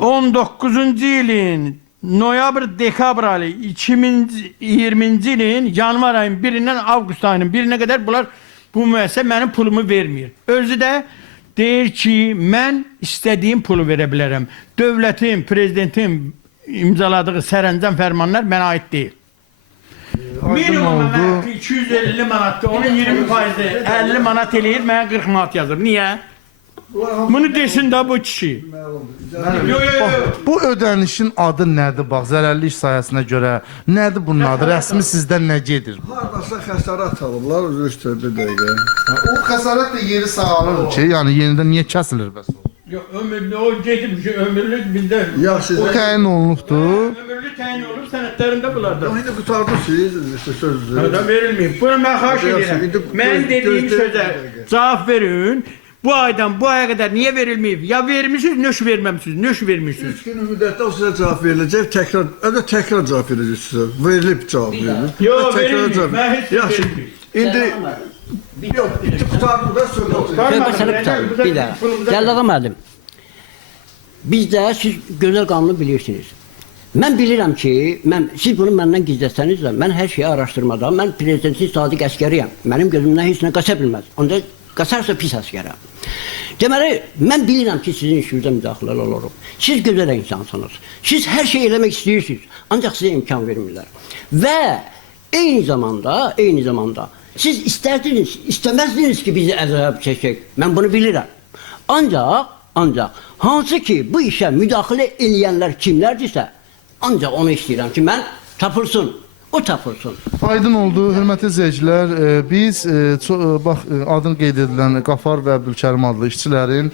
19-cu ilin noyabr-dekabr ayı 2020-ci ilin yanvar ayının 1-dən avqust ayının 1-nə qədər bunlar bu müəssisə mənim pulumu vermir. Özü də deyir ki, mən istədiyim pulu verə bilərəm. Dövlətin, prezidentin imzaladığı sərəncam fərmanlar mənə aid deyil. Minimum mənə 250 manatdır, onun 20%, 50 manat eləyir, mənə 40 manat yazır. Niyə? Bunu desin də bu kişi. Bu ödənişin adı nədir? Bax, zərərli iş sayəsinə görə nədir bunun adı? Rəsmi sizdən nə gedir? Hardasa xəsarət alırlar, üzr bir dəqiqə. O xəsarət də yeri sağalır ki, yəni yenidən niyə kəsilir bəs o? Yox, ömürlü, o gedib ki, ömürlü bizdə. O təyin olunubdur. Ömürlü təyin olub, sənədlərində bunlardır. İndi qutardınız sözünüzü. Hada verilməyib. Bunu mən xahiş edirəm. Mən dediyim sözə cavab verin. Bu aydan bu aya qədər niyə verilməyib? Ya vermişsiniz, nöş verməmişsiniz, nöş vermişsiniz. 3 gün müddətdə o sizə cavab veriləcək, təkrar cavab verəcək sizə. Verilib cavab verilir. Yox, verilməyib. Mən heç verilməyib. İndi yox, indi qutardıq da söyləyəcək. Məsələ qutardı. Bir daha. Cəllağa müəllim. Bizdə siz gözəl qanunu bilirsiniz. Mən bilirəm ki, siz bunu məndən gizləsəniz də, mən hər şeyi araşdırmadan, mən prezidentin sadiq əskəriyəm. Mənim gözümdən heç nə qaça bilməz. Onda qaçarsa pis əskərəm. Deməli, mən bilirəm ki, sizin işinizə müdaxilələr olur. Siz gözəl insansınız. Siz hər şey eləmək istəyirsiniz. Ancaq sizə imkan vermirlər. Və eyni zamanda siz istərdiniz, istəməzdiniz ki, bizi əzab çəkək. Mən bunu bilirəm. Ancaq hansı ki, bu işə müdaxilə eləyənlər kimlərdirsə, ancaq onu istəyirəm ki, mən tapılsın. O tapılsın. Aydın oldu, hörmətli izləyicilər. Biz bax, adını qeyd edilən Qafar və Əbdülkərim adlı işçilərin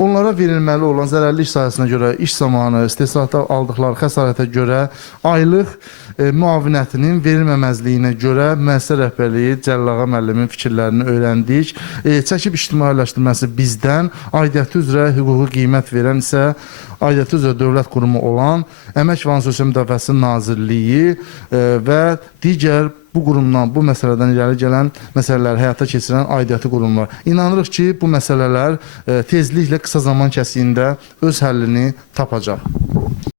onlara verilməli olan zərərli iş sayəsine görə, iş zamanı, istehsalatda aldıqları xəsarətə görə aylıq müavinətinin verilməməzliyinə görə müəssisə rəhbərliyi Cəllağa müəllimin fikirlərini öyrəndik. Çəkib ictimailəşdirməsi bizdən, aidiyyəti üzrə hüquqi qiymət verən isə aidiyyəti üzrə dövlət qurumu olan Əmək və Sosial Müdafiəsi Nazirliyi və digər bu qurumdan, bu məsələdən irəli gələn məsələləri həyata keçirən aidiyyəti qurumlar. İnanırıq ki, bu məsələlər tezliklə qısa zaman kəsiyində öz həllini tapacaq.